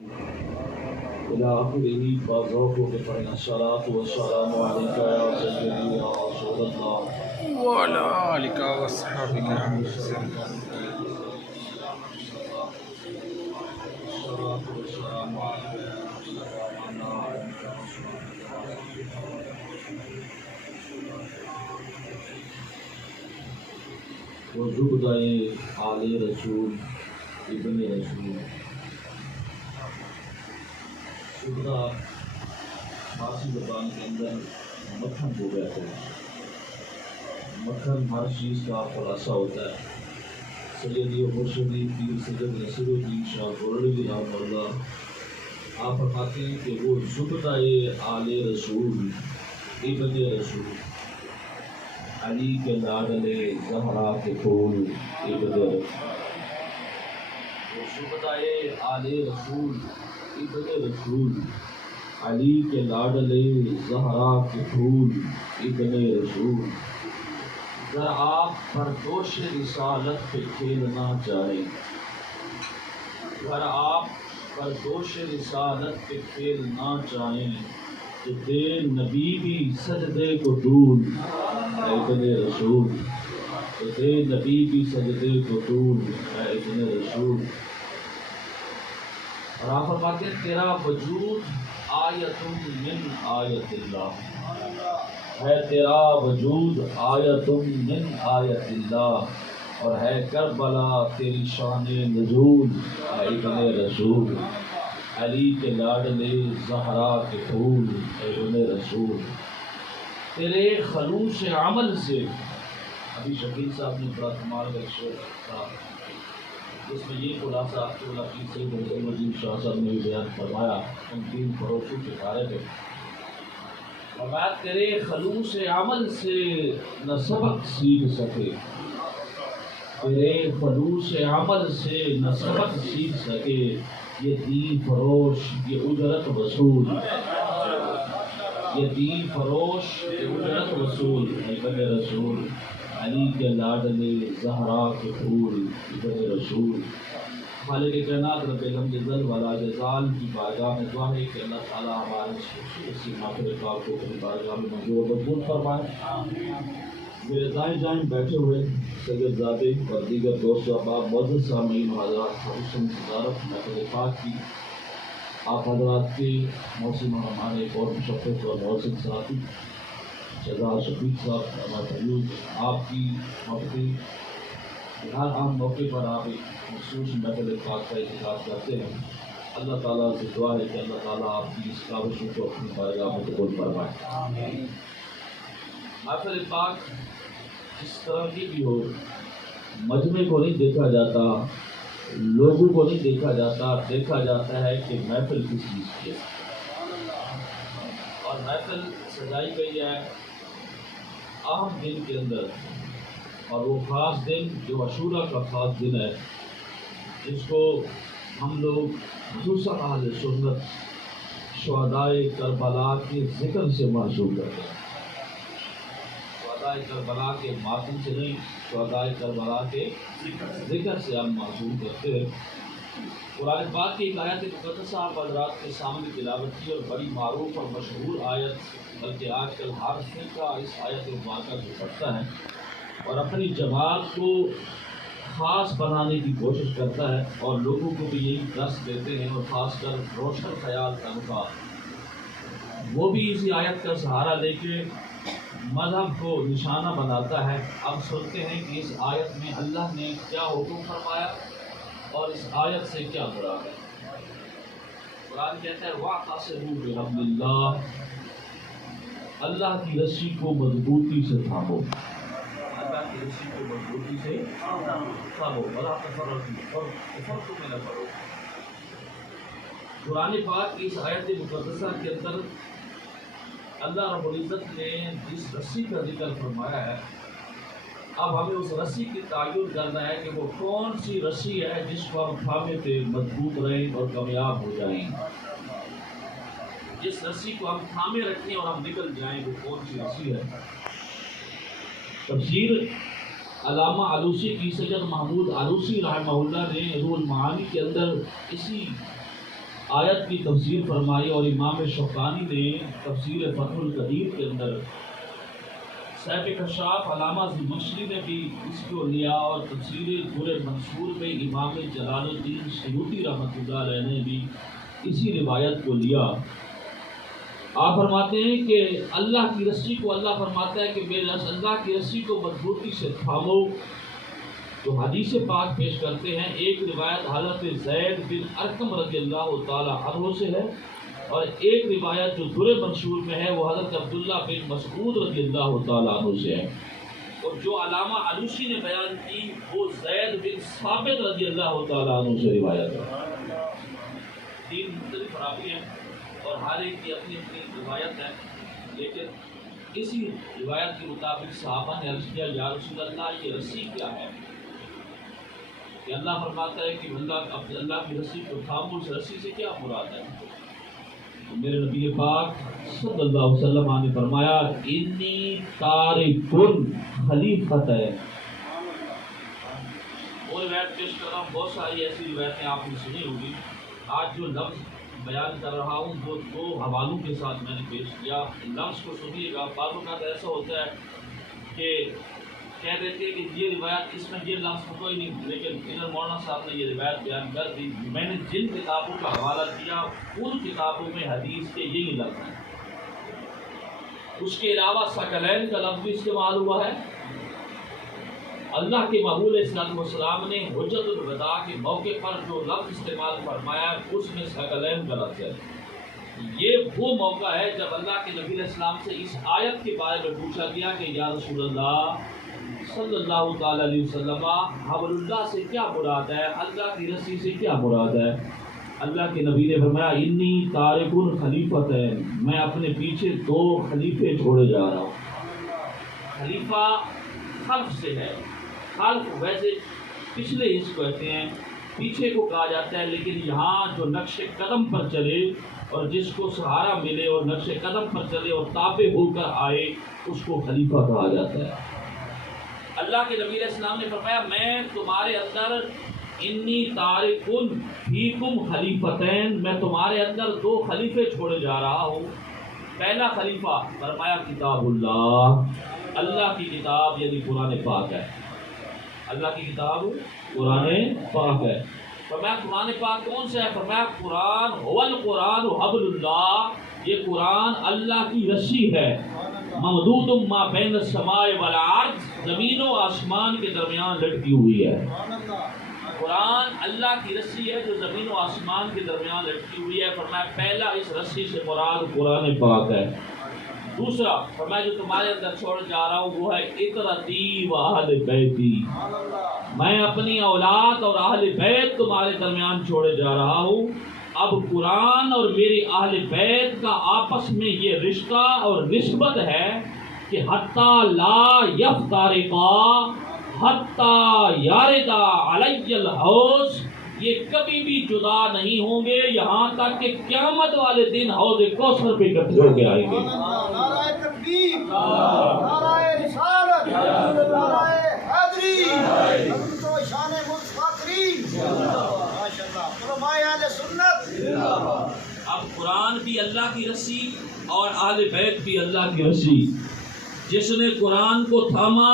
إلى آخره فذوقوا بقرن الصلاة والسلام عليك يا سيدي يا رسول الله وعلى آلك وأصحابك اللهم أجمعين. صل على الصلاة والسلام عليك يا وزبدائے آل رسول ابن رسول زبدہ فارسی زبان کے اندر مکھن ہو گیا ہے. مکھن ہر چیز کا خلاصہ ہوتا ہے. سیدی و مرشدی پیر سید نصیر الدین شاہ گولڑوی رحمہ اللہ آپ فرماتے ہیں کہ وہ زبدۂ آل رسول ابن رسول علی کے لاڈلے زہرا کے پھول ابن رسول. وہ زبدۂ آل رسول ابن رسول علی کے لاڈلے زہرا کے پھول ابن رسول. ذرا آپ پردوش رسالت پہ کھیلنا چاہیں، اگر آپ پردوش رسالت پہ کھیلنا چاہیں تو دے نبی بھی سجدے کو طول اے ابن رسول. تو دے نبی بھی سجدے کو طول اے ابن رسول. اور آپ فرماتے ہیں تیرا وجود آیت من آیت اللہ ہے، تیرا وجود آیت من آیت اللہ، اور ہے کربلا تیری شان نزول اے ابن رسول. علی کے لاڈلے زہرا کے پھول اے ابن رسول. تیرے خلوص عمل سے ابھی شکیل صاحب نے بڑا کمال کا شعر تھا جس میں یہ خلاصہ کی سید نظیم الدین شاہ صاحب نے بھی بیان فرمایا ان تین فروشوں کے بارے میں. فرمایا تیرے خلوص عمل سے نہ سبق سیکھ سکے، تیرے خلوص عمل سے نہ سبق سیکھ سکے یہ دین فروش یہ اجرت وصول. یہ دین فروش یہ اجرت وصول ابن رسول. علی کے لاڈلے زہرا کے پھول ابن رسول. خالق کائنات رب الحمد ذل ولا جزال کی بارگاہ میں دعا ہے کہ اللہ تعالی ہمارے اسی محفل پاک کو اپنی بارگاہ میں منظور و مقبول فرمائے. میرے دائیں جائیں بیٹھے ہوئے سید زادے اور دیگر دوست احباب معزز سامعین و حضرات حسن صدارت محفل پاک کی آپ حضرات کے موسم اور ہمارے ایک اور مشفق اور محسن ساتھی شہزاد شفیق صاحب ہمارے حیوز آپ کی محفل ہر عام موقع پر آپ ایک مخصوص محفل پاک کا انتخاب کرتے ہیں. اللہ تعالیٰ سے دعا ہے کہ اللہ تعالیٰ آپ کی اس کاوشوں کو اپنی بارگاہ میں قبول فرمائے. محفل پاک اس طرح کی بھی ہو، مجمع کو نہیں دیکھا جاتا، لوگوں کو نہیں دیکھا جاتا، دیکھا جاتا ہے کہ محفل کس چیز کی ہے. اور محفل سجائی گئی ہے اہم دن کے اندر، اور وہ خاص دن جو عاشوراء کا خاص دن ہے جس کو ہم لوگ خصوصاً اہل سنت شہدائے کربلا کے ذکر سے محسوب کرتے ہیں. شہدائے کربلا کے ماتم سے نہیں، شہدائے کربلا کے ذکر سے ہم محسوب کرتے ہیں. قرآن پاک کی ایک آیت مقدسہ آپ حضرات کے سامنے تلاوت کی اور بڑی معروف اور مشہور آیت، بلکہ آج کل ہر فرقہ اس آیت مبارکہ کو پڑھتا ہے اور اپنی جماعت کو خاص بنانے کی کوشش کرتا ہے اور لوگوں کو بھی یہی درس دیتے ہیں، اور خاص کر روشن خیال کا وہ بھی اسی آیت کا سہارا لے کے مذہب کو نشانہ بناتا ہے. اب سنتے ہیں کہ اس آیت میں اللہ نے کیا حکم فرمایا اور اس آیت سے کیا مراد ہے. قرآن کہتا ہے وَاعْتَصِمُوا بِحَبْلِ اللَّهِ، اللہ کی رسی کو مضبوطی سے تھامو، اللہ کی رسی کو مضبوطی سے تھامو، وَلَا تَفَرَّقُوا، اور تفرقہ میں نہ پڑو. قرآن پاک کی اس آیت مقدسہ کے اندر اللہ رب العزت نے جس رسی کا ذکر فرمایا ہے، اب ہمیں اس رسی کی تعین کرنا ہے کہ وہ کون سی رسی ہے جس کو ہم تھامے تھے مضبوط رہیں اور کامیاب ہو جائیں. جس رسی کو ہم تھامے رکھیں اور ہم نکل جائیں وہ کون سی رسی ہے. تفسیر علامہ علوسی کی سید محمود علوسی رحمہ اللہ نے روح المعانی کے اندر اسی آیت کی تفسیر فرمائی اور امام شوکانی نے تفسیر فتح القدیر کے اندر صاحب کشاف علامہ زمخشری نے بھی اس کو لیا اور تفسیر پورے منصور میں امام جلال الدین سیوطی رحمۃ اللہ علیہ نے بھی اسی روایت کو لیا۔ آپ فرماتے ہیں کہ اللہ کی رسی کو اللہ فرماتا ہے کہ میرے اللہ کی رسی کو مضبوطی سے تھامو، تو حدیث پاک پیش کرتے ہیں۔ ایک روایت حضرت زید بن ارقم رضی اللہ تعالی عنہ سے ہے، اور ایک روایت جو در منصور میں ہے وہ حضرت عبداللہ بن مسعود رضی اللہ تعالی عنہ سے ہے، اور جو علامہ علوسی نے بیان کی وہ زید بن ثابت رضی اللہ تعالی عنہ سے روایت ہے۔ تین مختلف راوی ہیں اور ہر ایک کی اپنی اپنی روایت ہے، لیکن اسی روایت کے مطابق صحابہ نے عرض کیا یا رسول اللہ یہ رسی کیا ہے؟ کہ اللہ فرماتا ہے کہ اللہ کی رسی کو تھامو، اس رسی سے کیا مراد ہے؟ میرے نبی پاک صلی اللہ علیہ وسلم نے فرمایا انی تارکن خلیفت ہے۔ وہ روایت پیش کر رہا ہوں، بہت ساری ایسی روایتیں آپ نے سنی ہوگی۔ آج جو لفظ بیان کر رہا ہوں وہ دو حوالوں کے ساتھ میں نے پیش کیا، لفظ کو سنیے گا۔ بعض اوقات ایسا ہوتا ہے کہ کہہ دیتے ہیں کہ یہ روایت اس میں یہ لفظ کوئی نہیں، لیکن ادھر مولانا صاحب نے یہ روایت بیان کر دی۔ میں نے جن کتابوں کا حوالہ دیا ان کتابوں میں حدیث کے یہی لفظ ہیں، اس کے علاوہ ثقلین کا لفظ بھی استعمال ہوا ہے۔ اللہ کے محبوب علیہ الصلوۃ والسلام نے حجت الوداع کے موقع پر جو لفظ استعمال فرمایا اس میں ثقلین کا لفظ ہے۔ یہ وہ موقع ہے جب اللہ کے نبی علیہ السلام سے اس آیت کے بارے میں پوچھا گیا کہ یا رسول اللہ صلی اللہ تعالی علیہ وسلم حبل اللہ سے کیا مراد ہے، اللہ کی رسی سے کیا مراد ہے؟ اللہ کے نبی نے فرمایا انی تارکن خلیفت ہے، میں اپنے پیچھے دو خلیفے چھوڑے جا رہا ہوں۔ خلیفہ خلف سے ہے، خلف ویسے پچھلے حصے کو کہتے ہیں، پیچھے کو کہا جاتا ہے، لیکن یہاں جو نقش قدم پر چلے اور جس کو سہارا ملے اور نقش قدم پر چلے اور تابع ہو کر آئے اس کو خلیفہ کہا جاتا ہے۔ اللہ کے نبی علیہ السلام نے فرمایا میں تمہارے اندر انی تارکن فیکم خلیفتین، میں تمہارے اندر دو خلیفے چھوڑے جا رہا ہوں۔ پہلا خلیفہ فرمایا کتاب اللہ، اللہ کی کتاب یعنی قرآن پاک ہے، اللہ کی کتاب قرآن پاک ہے۔ فرمایا قرآن پاک کون سا ہے؟ فرمایا قرآن هو القرآن حبل اللہ، یہ قرآن اللہ کی رسی ہے، ممدود ما بین السماء والارض، زمین و آسمان کے درمیان لٹکی ہوئی ہے۔ قرآن اللہ کی رسی ہے جو زمین و آسمان کے درمیان لٹکی ہوئی ہے۔ فرمایا پہلا اس رسی سے مراد قرآن پاک ہے۔ دوسرا فرمایا جو تمہارے اندر چھوڑ جا رہا ہوں وہ ہے اطرتی و اہل بیتی، میں اپنی اولاد اور اہل بیت تمہارے درمیان چھوڑے جا رہا ہوں۔ اب قرآن اور میری اہل بیت کا آپس میں یہ رشتہ اور نسبت ہے کہ حتیٰ لا یفترقا حتیٰ یاردا علی الحوض، یہ کبھی بھی جدا نہیں ہوں گے یہاں تک کہ قیامت والے دن حوض کوثر پہ اکٹھے ہو کے آئیں گے۔ نعرہ تکبیر، نعرہ رسالت، نعرہ حیدری، حضرت و شان مصطفی، ماشاءاللہ، علماء اہل سنت۔ اب قرآن بھی اللہ کی رسی اور اہل بیت بھی اللہ کی رسی، جس نے قرآن کو تھاما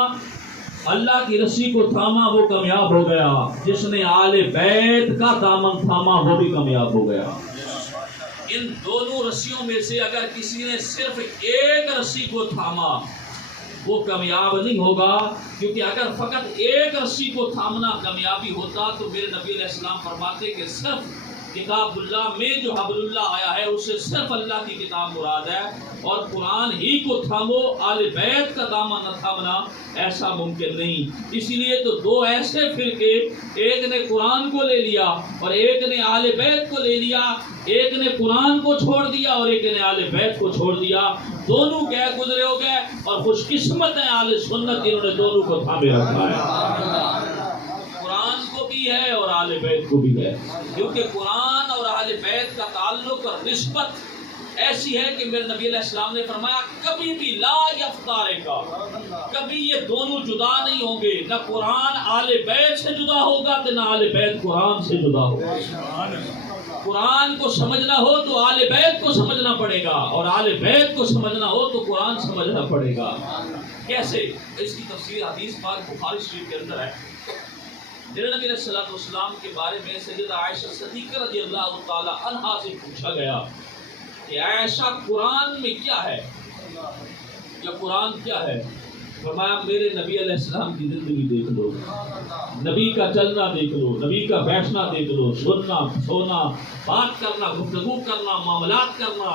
اللہ کی رسی کو تھاما وہ کامیاب ہو گیا، جس نے آل بیت کا دامن تھاما وہ بھی کامیاب ہو گیا۔ ان دونوں رسیوں میں سے اگر کسی نے صرف ایک رسی کو تھاما وہ کامیاب نہیں ہوگا، کیونکہ اگر فقط ایک رسی کو تھامنا کامیابی ہوتا تو میرے نبی علیہ السلام فرماتے کہ صرف کتاب اللہ میں جو حبل اللہ آیا ہے اس سے صرف اللہ کی کتاب مراد ہے، اور قرآن ہی کو تھامو، آل بیت کا دامن نہ تھامنا ایسا ممکن نہیں۔ اسی لیے تو دو ایسے فرقے، ایک نے قرآن کو لے لیا اور ایک نے آل بیت کو لے لیا، ایک نے قرآن کو چھوڑ دیا اور ایک نے آل بیت کو چھوڑ دیا، دونوں گئے گزرے ہو گئے، اور خوش قسمت ہیں اہل سنت جنہوں نے دونوں کو تھامے رکھا ہے، قرآن کو بھی ہے اور آل بیت کو بھی ہے، کیونکہ قرآن اور اہل بیت کا تعلق اور نسبت ایسی ہے کہ میرے نبی علیہ السلام نے فرمایا کبھی بھی لا یفترقا، کبھی یہ دونوں جدا نہیں ہوں گے، نہ قرآن آل بیت سے جدا ہوگا تو نہ آل بیت قرآن سے جدا ہوگا۔ قرآن کو سمجھنا ہو تو آل بیت کو سمجھنا پڑے گا، اور آل بیت کو سمجھنا ہو تو قرآن سمجھنا پڑے گا۔ کیسے؟ اس کی تفسیر حدیث پاک بخاری شریف کے اندر ہے۔ میرے نبی علیہ الصلوۃ والسلام کے بارے میں سیدہ عائشہ صدیقہ رضی اللہ تعالی عنہا سے پوچھا گیا کہ عائشہ قرآن میں کیا ہے، یا قرآن کیا ہے؟ فرمایا میرے نبی علیہ السلام کی زندگی دیکھ لو، نبی کا چلنا دیکھ لو، نبی کا بیٹھنا دیکھ لو، سننا، سونا، بات کرنا، گفتگو کرنا، معاملات کرنا۔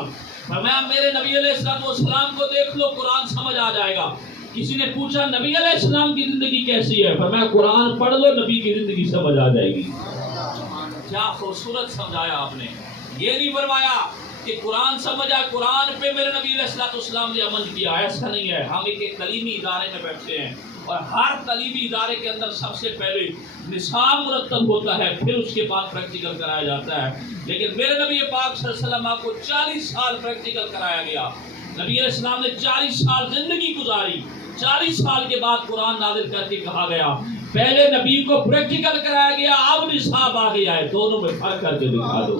فرمایا میرے نبی علیہ السلام کو دیکھ لو، قرآن سمجھ آ جائے گا۔ کسی نے پوچھا نبی علیہ السلام کی زندگی کیسی ہے؟ فرمایا قرآن پڑھ لو، نبی کی زندگی سمجھ آ جائے گی۔ کیا خوبصورت سمجھایا آپ نے۔ یہ نہیں فرمایا کہ قرآن سمجھا، قرآن پہ میرے نبی علیہ السلام نے عمل کیا، ایسا نہیں ہے۔ ہم ایک تعلیمی ادارے میں بیٹھتے ہیں اور ہر تعلیمی ادارے کے اندر سب سے پہلے نصاب مرتب ہوتا ہے، پھر اس کے بعد پریکٹیکل کرایا جاتا ہے۔ لیکن میرے نبی پاک صلی اللہ علیہ وسلم آپ کو 40 سال پریکٹیکل کرایا گیا۔ نبی علیہ السلام نے 40 سال زندگی گزاری، 40 سال کے بعد قرآن نازل کر کے کہا گیا پہلے نبی کو پریکٹیکل کرایا گیا، اب نصاب آ گیا ہے، دونوں میں فرق کر کے دکھا دو۔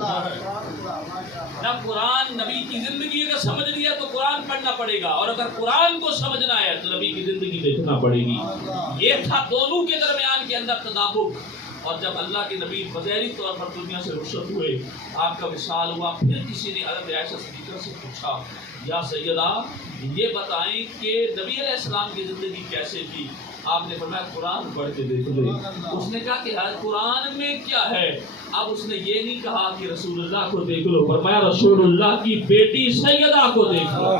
نہ قرآن نبی کی زندگی اگر سمجھ لیا تو قرآن پڑھنا پڑے گا، اور اگر قرآن کو سمجھنا ہے تو نبی کی زندگی دیکھنا پڑے گی۔ یہ تھا دونوں کے درمیان کے اندر تطابق۔ اور جب اللہ کے نبی بظاہری طور پر دنیا سے رخصت ہوئے، آپ کا وصال ہوا، پھر کسی نے حضرت عائشہ صدیقہ سے پوچھا یا سیدہ یہ بتائیں کہ نبی علیہ السلام کی زندگی کیسے تھی؟ آپ نے فرمایا قرآن پڑھ کے دیکھ لے۔ اس نے کہا کہ قرآن میں کیا ہے؟ اب اس نے یہ نہیں کہا کہ رسول اللہ کو دیکھ لو، فرمایا رسول اللہ کی بیٹی سیدہ کو دیکھ لو۔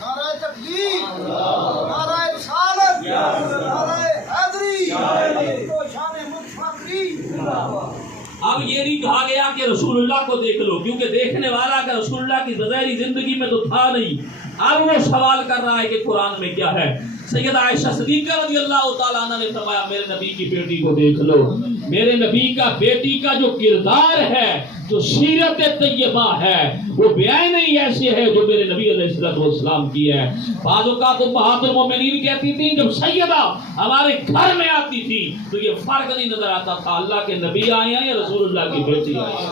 نعرہ تکبیر، نعرہ رسالت، نعرہ حیدری، تو شان مصطفی۔ اب یہ نہیں کہا گیا کہ رسول اللہ کو دیکھ لو، کیونکہ دیکھنے والا کہ رسول اللہ کی بظاہری زندگی میں تو تھا نہیں۔ اب وہ سوال کر رہا ہے کہ قرآن میں کیا ہے۔ سیدہ عائشہ صدیقہ رضی اللہ تعالیٰ عنہ نے فرمایا میرے نبی کی بیٹی کو دیکھ لو۔ میرے نبی کا بیٹی کا جو کردار ہے، جو سیرت طیبہ ہے، وہ بیان نہیں ایسے ہے جو میرے نبی علیہ السلام کی ہے۔ بعض اوقات امہات المومنین کہتی تھی جب سیدہ ہمارے گھر میں آتی تھی تو یہ فرق نہیں نظر آتا تھا اللہ کے نبی آئے ہیں یا رسول اللہ کی بیٹی آئی ہے۔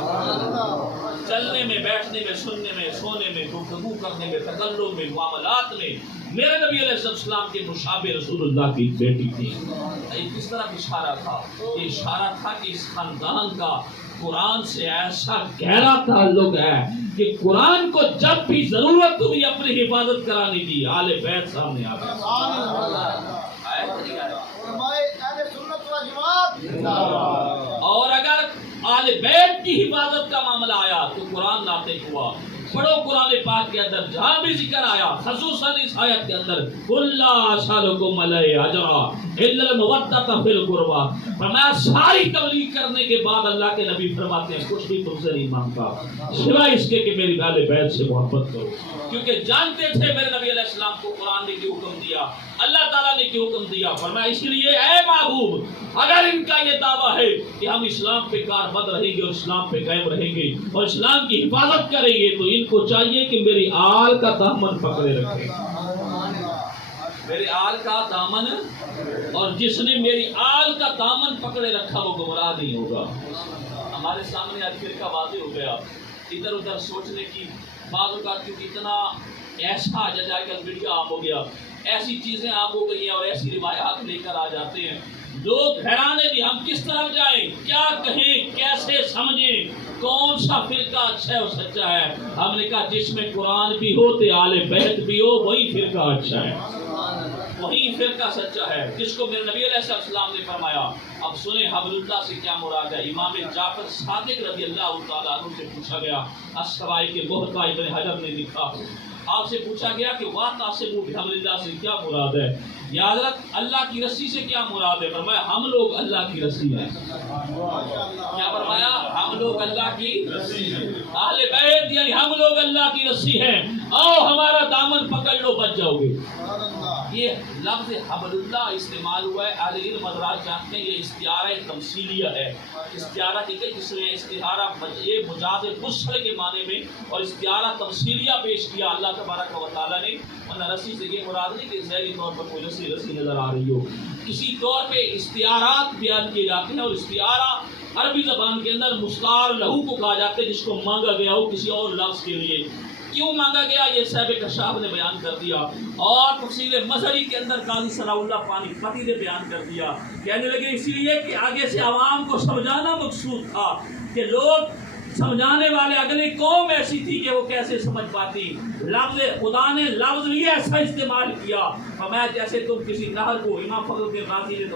چلنے میں، بیٹھنے میں، سننے میں، سونے میں، گفتگو کرنے میں، تکلم میں، معاملات میں میرے نبی علیہ السلام کے مشابہ رسول اللہ کی بیٹی تھی۔ یہ کس طرح اشارہ تھا؟ یہ اشارہ تھا کہ اس خاندان کا قرآن سے ایسا گہرا تعلق ہے کہ قرآن کو جب بھی ضرورت ہوئی اپنی حفاظت کرانی تھی، آل بیت سامنے آ گئے۔ اور اگر آل بیت کی حفاظت کا معاملہ آیا تو قرآن ناطق ہوا۔ پڑھو قرآن پاک کے اندر جہاں بھی ذکر آیا، خصوصاً اس آیت کے اندر قُلْ لَا أَسْأَلُكُمْ عَلَيْهِ أَجْرًا إِلَّا الْمَوَدَّةَ فِي الْقُرْبَى۔ فرمایا ساری تبلیغ کرنے کے بعد اللہ کے نبی فرماتے ہیں کچھ بھی تم سے نہیں مانگتا سوائے اس کے کہ میری اہل بیت سے محبت کرو، کیونکہ جانتے تھے میرے نبی علیہ السلام کو قرآن نے کیوں حکم دیا، اللہ تعالیٰ نے کیوں حکم دیا۔ فرمایا اس لیے اے محبوب اگر ان کا یہ دعویٰ ہے کہ ہم اسلام پہ کاربند رہیں گے اور اسلام پہ قائم رہیں گے اور اسلام کی حفاظت کریں گے تو ان کو چاہیے کہ میری آل کا دامن پکڑے رکھے، میرے آل کا دامن، اور جس نے میری آل کا دامن پکڑے رکھا وہ گمراہ نہیں ہوگا۔ ہمارے سامنے آج فرقہ واضح ہو گیا، ادھر ادھر سوچنے کی بعض اوقات کیونکہ اتنا ایسا ججائے کا میڈیا عام ہو گیا، ایسی چیزیں عام ہو گئی ہیں اور ایسی روایات لے کر آ جاتے ہیں لوگ حیرانے بھی ہم کس طرف جائیں، کیا کہیں، کیسے سمجھیں، کون سا فرقہ اچھا ہے اور سچا ہے۔ ہم نے کہا جس میں قرآن بھی ہو تو آل بیت بھی ہو وہی فرقہ اچھا ہے، وہی فرقہ سچا ہے جس کو میرے نبی علیہ السلام نے فرمایا۔ اب سنیں حبل اللہ سے کیا مراد ہے۔ امام جعفر صادق رضی اللہ تعالیٰ عنہ سے پوچھا گیا، السوائی کے محتا ابن حجر نے لکھا، آپ سے پوچھا گیا کہ واقعصموا بحبل اللہ سے کیا مراد ہے، یا حضرت اللہ کی رسی سے کیا مراد ہے؟ فرمایا ہم لوگ اللہ کی رسی ہیں۔ کیا فرمایا؟ ہم لوگ اللہ کی رسی ہیں، اہل بیت یعنی ہم لوگ اللہ کی رسی ہیں، آؤ ہمارا دامن پکڑ لو بچ جاؤ گے۔ یہ لفظ حبل اللہ استعمال ہوا ہے، اہل علم حضرات جانتے ہیں یہ استعارہ تمثیلیہ ہے۔ استعارہ ٹھیک ہے، جس نے استعارہ یہ مجاز بصر کے معنی میں اور استعارہ تمثیلیہ پیش کیا اللہ تبارک و تعالیٰ نے، ورنہ رسی سے یہ مراد نہیں کہ ظاہری طور پر کوئی رسی نظر آ رہی ہو، کسی طور پہ استعارات بیان کیے جاتے ہیں اور استعارہ عربی زبان کے اندر مستعار لہو کو کہا جاتا ہے جس کو مانگا گیا ہو کسی اور لفظ کے لیے. کیوں مانگا گیا یہ صاحب کشاف نے بیان کر دیا، اور تفسیر مظہری کے اندر قاضی ثناء اللہ پانی پتی نے بیان کر دیا. کہنے لگے اسی لیے کہ آگے سے عوام کو سمجھانا مقصود تھا کہ لوگ سمجھانے والے اگلی قوم ایسی تھی کہ وہ کیسے سمجھ پاتی. لفظ خدا نے لفظ بھی ایسا استعمال کیا فرمایا جیسے تم کسی نہر کو، امام فخر الدین رازی نے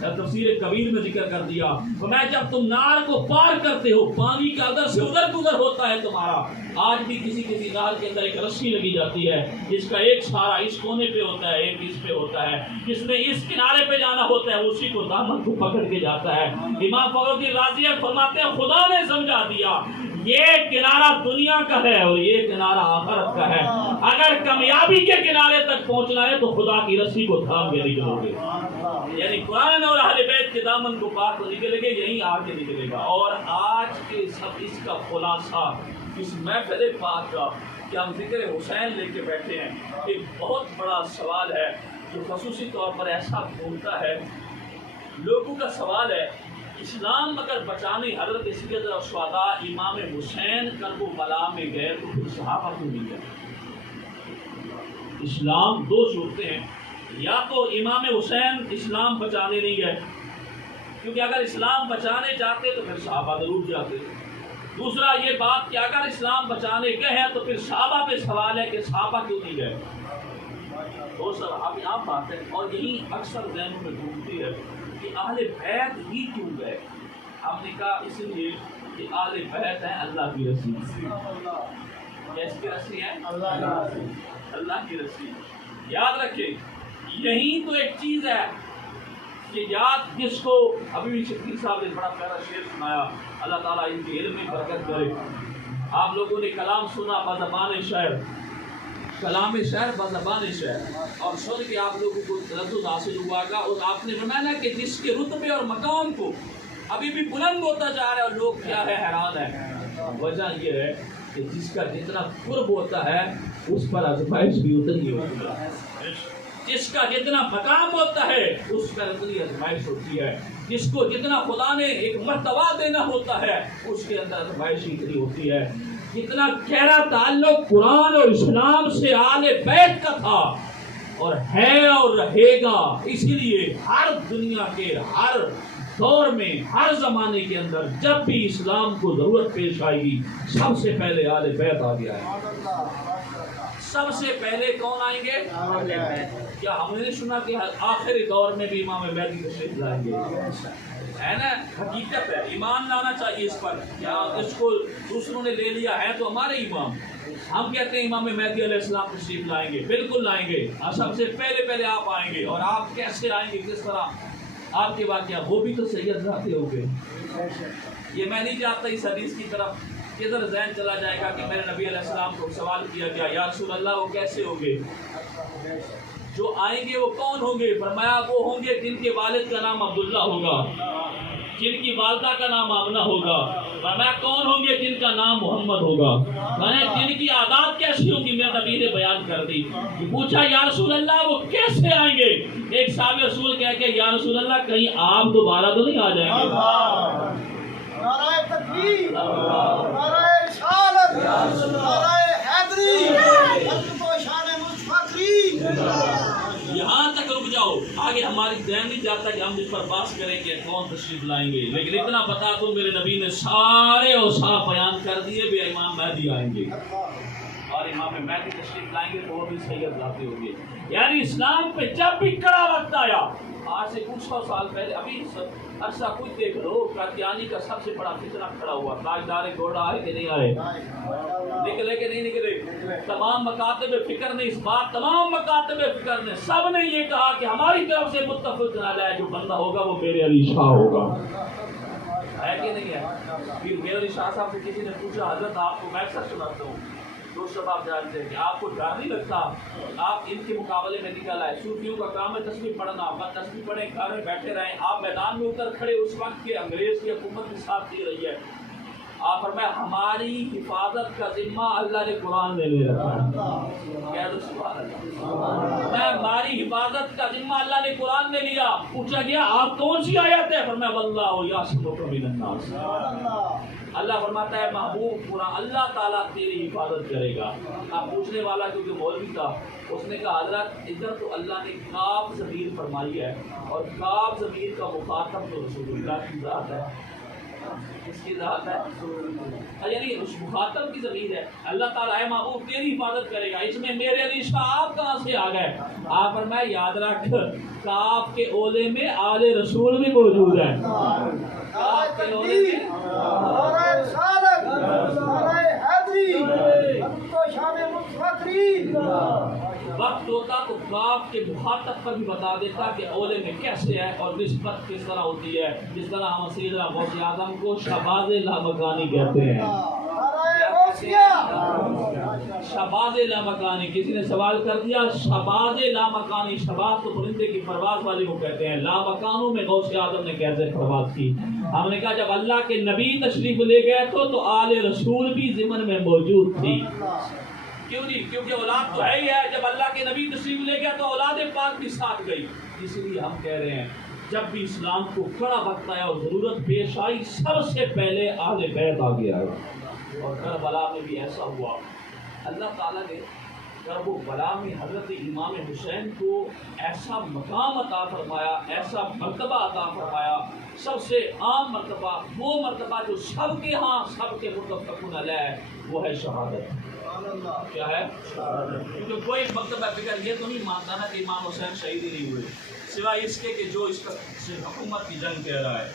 تفسیر کبیر میں ذکر کر دیا، فرمایا جب تم نہر کو پار کرتے ہو پانی کا ادھر سے ادھر گزر ہوتا ہے تمہارا. آج بھی کسی نہر کے اندر ایک رسی لگی جاتی ہے جس کا ایک سہارا اس کونے پہ ہوتا ہے، ایک اس پہ ہوتا ہے، جس نے اس کنارے پہ جانا ہوتا ہے اسی کو دامن کو پکڑ کے جاتا ہے. امام فخر الدین رازی فرماتے ہیں خدا نے سمجھا دیا یہ کنارہ دنیا کا ہے اور یہ کنارہ آخرت کا ہے. اگر کامیابی کے کنارے تک پہنچنا ہے تو خدا کی رسی کو تھام کے نکلو گے. یعنی قرآن اور اہل بیت کے دامن کو پار تو نکلے گے، یہیں آ کے نکلے گا. اور آج کے سب اس کا خلاصہ اس محفل پاک کا کہ ہم ذکر حسین لے کے بیٹھے ہیں، ایک بہت بڑا سوال ہے جو خصوصی طور پر ایسا گھومتا ہے. لوگوں کا سوال ہے اسلام اگر بچانے حضرت سید الشہداء امام حسین کربلا میں گئے تو پھر صحابہ کیوں نہیں گئے؟ اسلام دو صورتیں ہیں، یا تو امام حسین اسلام بچانے نہیں گئے کیونکہ اگر اسلام بچانے جاتے تو پھر صحابہ ضرور جاتے. دوسرا یہ بات کہ اگر اسلام بچانے گئے ہیں تو پھر صحابہ پہ سوال ہے کہ صحابہ کیوں نہیں گئے. وہ سب ابھی آپ بات ہے اور یہی اکثر ذہنوں میں گھومتی ہے کہ اہل بیت ہی کیوں گئے. ہم نے کہا اس لیے کہ اہل بیت ہیں اللہ کی رسی. کیسی کی رسی ہے؟ اللہ کی رسی. یاد رکھیں یہی تو ایک چیز ہے کہ یاد جس کو ابھی بھی شکیل صاحب نے بڑا پیارا شعر سنایا، اللہ تعالیٰ ان کے علم میں برکت کرے. آپ لوگوں نے کلام سنا بزبان شعر، کلام شعر بزبان شعر، اور سن کے آپ لوگوں کو تلذذ حاصل ہوا گا. اور آپ نے فرمایا کہ جس کے رتبے اور مقام کو ابھی بھی بلند ہوتا جا رہا ہے اور لوگ کیا ہے حیران ہے. وجہ یہ ہے کہ جس کا جتنا قرب ہوتا ہے اس پر آزمائش بھی اتنی ہوتی ہے، جس کا جتنا مقام ہوتا ہے اس پر اتنی آزمائش ہوتی ہے، جس کو جتنا خدا نے ایک مرتبہ دینا ہوتا ہے اس کے اندر آزمائش اتنی ہوتی ہے. جتنا گہرا تعلق قرآن اور اسلام سے آل بیت کا تھا اور ہے اور رہے گا، اسی لیے ہر دنیا کے ہر دور میں ہر زمانے کے اندر جب بھی اسلام کو ضرورت پیش آئے گی سب سے پہلے آل بیت آ گیا ہے. سب سے پہلے کون آئیں گے؟ کیا ہم نے سنا کہ آخری دور میں بھی امام مہدی تشریف لائیں گے؟ ہے نا، حقیقت ہے، ایمان لانا چاہیے اس پر. کیا اس کو دوسروں نے لے لیا ہے تو ہمارے امام، ہم کہتے ہیں امام مہدی علیہ السلام تشریف لائیں گے، بالکل لائیں گے. سب سے پہلے آپ آئیں گے. اور آپ کیسے آئیں گے، کس طرح آپ کے واقعہ وہ بھی تو سید رہتے ہوں گے. یہ میں نہیں چاہتا اس حدیث کی طرف کدھر ذہن چلا جائے گا کہ میرے نبی علیہ السلام کو سوال کیا گیا یا رسول اللہ وہ کیسے ہوں گے؟ جو آئیں گے وہ کون ہوں گے؟ فرمایا وہ ہوں گے جن کے والد کا نام عبداللہ ہوگا، جن کی والدہ کا نام آمنہ ہوگا. فرمایا کون ہوں گے؟ جن کا نام محمد ہوگا. جن کی عادات کیسی ہوں گی میرے نبی نے بیان کر دی. پوچھا یا رسول اللہ وہ کیسے آئیں گے؟ ایک صحابی رسول کہہ کے یا رسول اللہ کہیں آپ دوبارہ تو نہیں آ جائیں گے؟ نعرہ تکبیر، نعرہ رسالت، نعرہ حیدری، حضرت و شان مصطفی. یہاں تک رک جاؤ، آگے ہماری ذہن نہیں چاہتا کہ ہم اس پر بحث کریں کہ کون تشریف لائیں گے. لیکن اتنا بتا دو میرے نبی نے سارے اوصاف بیان کر دیے بھی امام مہدی آئیں گے اور امام مہدی تشریف لائیں گے تو وہ بھی سید ذاتی ہوں گے. یعنی اسلام پہ جب بھی کڑا وقت آیا آج سے کچھ 100 سال پہلے، ابھی عرصہ کچھ دیکھ لو، قادیانی کا سب سے بڑا فتنہ کھڑا ہوا. تاجدار گھوڑا آئے کہ نہیں آئے؟ نکلے کہ نہیں نکلے؟ تمام مکاتب فکر نے اس بات، تمام مکاتب فکر نے سب نے یہ کہا کہ ہماری طرف سے متفق نہ جائے، جو بندہ ہوگا وہ میرے علی شاہ ہوگا. ہے کہ نہیں ہے؟ پھر میرے علی شاہ صاحب سے کسی نے پوچھا حضرت آپ کو میں اکثر سناتا ہوں، دوست آپ جانتے ہیں کہ آپ کو ڈر نہیں لگتا آپ ان کے مقابلے میں نکل آئے؟ صوفیوں کا کام ہے تسبیح پڑھنا، بس تسبیح پڑھیں گھر میں بیٹھے رہیں. آپ میدان میں اتر کھڑے اس وقت کے انگریز کی حکومت بھی ساتھ دے رہی ہے، آپ فرمایا ہماری حفاظت کا ذمہ اللہ نے قرآن میں لے رکھا ہے. کہہ دو سبحان اللہ. میں ہماری حفاظت کا ذمہ اللہ نے قرآن نے لیا. پوچھا گیا آپ کون سی آیت ہے؟ فرمایا واللہ یعصمک من الناس. اللہ فرماتا ہے محبوب قرآن اللہ تعالیٰ تیری حفاظت کرے گا. اب پوچھنے والا کیونکہ مولوی تھا اس نے کہا حضرت ادھر تو اللہ نے کاف ضمیر فرمائی ہے اور کاف ضمیر کا مخاطب تو رسول اللہ کی ذات ہے. اس کی ذات ہے یعنی اس مخاطب کی ضمیر ہے. اللہ تعالیٰ ہے محبوب تیری حفاظت کرے گا. اس میں میرے علی شاہ آپ کہاں سے آ گئے؟ آپ فرمائے یاد رکھ کاف کے اولے میں آل رسول بھی موجود ہے. کاف کے اولے میں نعرہ رسالت، نعرہ حیدری، حضرت و شان متفکرین. وقت ہوتا تو کاف کے مخاطب پر بھی بتا دیتا کہ اولے میں کیسے ہے اور نسبت کس طرح ہوتی ہے. جس طرح ہم سیدنا غوث اعظم کو شہباز لامکانی کہتے ہیں. نعرہ غوثیہ. شہباز لامکانی. کسی نے سوال کر دیا شہباز لامکانی. شہباز تو پرندے کی پرواز والے کو کہتے ہیں. لامکانوں میں غوث اعظم نے کیسے پرواز کی؟ ہم نے کہا جب اللہ کے نبی تشریف لے گئے تو آل رسول بھی ضمن میں موجود تھی. کیوں نہیں؟ کیونکہ اولاد تو ہے ہی ہے. جب اللہ کے نبی تشریف لے گیا تو اولاد پاک بھی ساتھ گئی. اس لیے ہم کہہ رہے ہیں جب بھی اسلام کو کڑا وقت آیا اور ضرورت پیش آئی سب سے پہلے اہل بیت آگے آئے. اور کربلا میں بھی ایسا ہوا. اللہ تعالیٰ نے کربلا میں حضرت امام حسین کو ایسا مقام عطا فرمایا، ایسا مرتبہ عطا فرمایا. سب سے عام مرتبہ وہ مرتبہ جو سب کے ہاں سب کے متفقون علیہ ہے وہ ہے شہادت. کیا ہے؟ کیونکہ کوئی مرتبہ فکر یہ تو نہیں مانتا نا کہ امام حسین شہید ہی نہیں ہوئے سوائے اس کے کہ جو اس کا حکومت کی جنگ کہہ رہا ہے.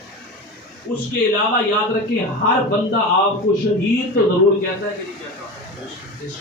اس کے علاوہ یاد رکھیں ہر بندہ آپ کو شہید تو ضرور کہتا ہے کہ نہیں کہتا.